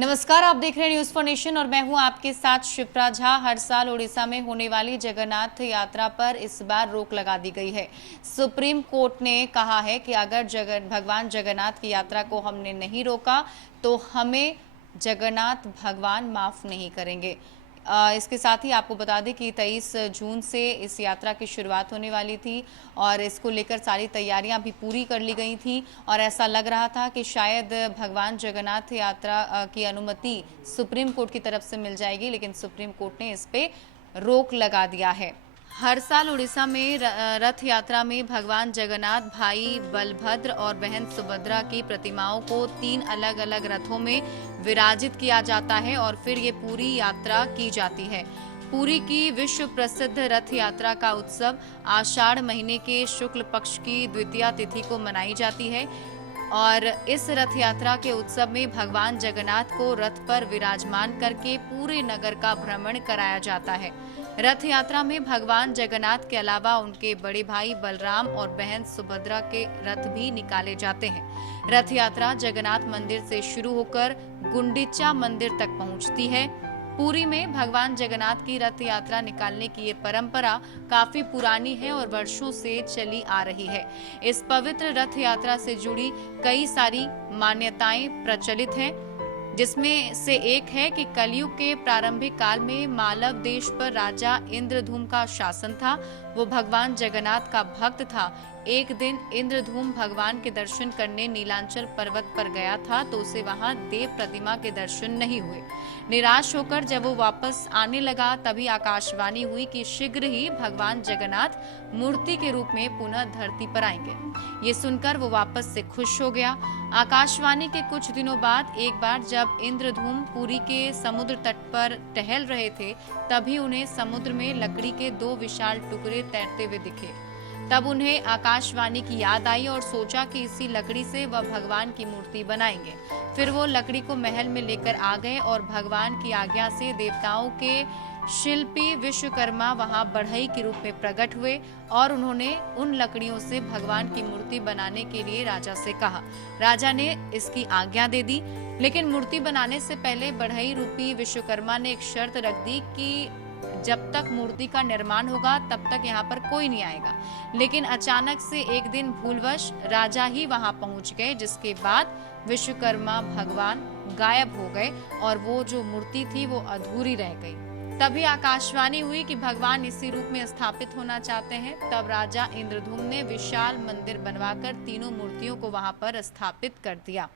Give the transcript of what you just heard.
नमस्कार, आप देख रहे हैं न्यूज फॉर नेशन और मैं हूं आपके साथ शिप्रा झा। हर साल उड़ीसा में होने वाली जगन्नाथ यात्रा पर इस बार रोक लगा दी गई है। सुप्रीम कोर्ट ने कहा है कि अगर भगवान जगन्नाथ की यात्रा को हमने नहीं रोका तो हमें जगन्नाथ भगवान माफ नहीं करेंगे। इसके साथ ही आपको बता दें कि 23 जून से इस यात्रा की शुरुआत होने वाली थी और इसको लेकर सारी तैयारियां भी पूरी कर ली गई थी और ऐसा लग रहा था कि शायद भगवान जगन्नाथ यात्रा की अनुमति सुप्रीम कोर्ट की तरफ से मिल जाएगी, लेकिन सुप्रीम कोर्ट ने इस पे रोक लगा दिया है। हर साल उड़ीसा में रथ यात्रा में भगवान जगन्नाथ, भाई बलभद्र और बहन सुभद्रा की प्रतिमाओं को 3 अलग-अलग रथों में विराजित किया जाता है और फिर ये पूरी यात्रा की जाती है। पुरी की विश्व प्रसिद्ध रथ यात्रा का उत्सव आषाढ़ महीने के शुक्ल पक्ष की द्वितीया तिथि को मनाई जाती है और इस रथ यात्रा के उत्सव में भगवान जगन्नाथ को रथ पर विराजमान करके पूरे नगर का भ्रमण कराया जाता है। रथ यात्रा में भगवान जगन्नाथ के अलावा उनके बड़े भाई बलराम और बहन सुभद्रा के रथ भी निकाले जाते हैं। रथ यात्रा जगन्नाथ मंदिर से शुरू होकर गुंडीचा मंदिर तक पहुंचती है। पुरी में भगवान जगन्नाथ की रथ यात्रा निकालने की ये परंपरा काफी पुरानी है और वर्षों से चली आ रही है। इस पवित्र रथ यात्रा से जुड़ी कई सारी मान्यताएं प्रचलित हैं, जिसमें से एक है कि कलयुग के प्रारंभिक काल में मालव देश पर राजा इंद्रधूम का शासन था। वो भगवान जगन्नाथ का भक्त था। एक दिन इंद्रधूम भगवान के दर्शन करने नीलांचल पर्वत पर गया था तो उसे वहां देव प्रतिमा के दर्शन नहीं हुए। निराश होकर जब वो वापस आने लगा तभी आकाशवाणी हुई कि शीघ्र ही भगवान जगन्नाथ मूर्ति के रूप में पुनः धरती पर आएंगे। ये सुनकर वो वापस से खुश हो गया। आकाशवाणी के कुछ दिनों बाद एक बार जब इंद्रधूम पुरी के समुद्र तट पर टहल रहे थे तभी उन्हें समुद्र में लकड़ी के 2 विशाल टुकड़े तैरते हुए दिखे। तब उन्हें आकाशवाणी की याद आई और सोचा कि इसी लकड़ी से वह भगवान की मूर्ति बनाएंगे। फिर वो लकड़ी को महल में लेकर आ गए और भगवान की आज्ञा से देवताओं के शिल्पी विश्वकर्मा वहां बढ़ई के रूप में प्रकट हुए और उन्होंने उन लकड़ियों से भगवान की मूर्ति बनाने के लिए राजा से कहा। राजा ने इसकी आज्ञा दे दी, लेकिन मूर्ति बनाने से पहले बढ़ई रूपी विश्वकर्मा ने एक शर्त रख दी कि जब तक मूर्ति का निर्माण होगा तब तक यहाँ पर कोई नहीं आएगा। लेकिन अचानक से एक दिन भूलवश राजा ही वहां पहुंच गए, जिसके बाद विश्वकर्मा भगवान गायब हो गए और वो जो मूर्ति थी वो अधूरी रह गई। तभी आकाशवाणी हुई कि भगवान इसी रूप में स्थापित होना चाहते हैं। तब राजा इंद्रधूम ने विशाल मंदिर बनवाकर तीनों मूर्तियों को वहां पर स्थापित कर दिया।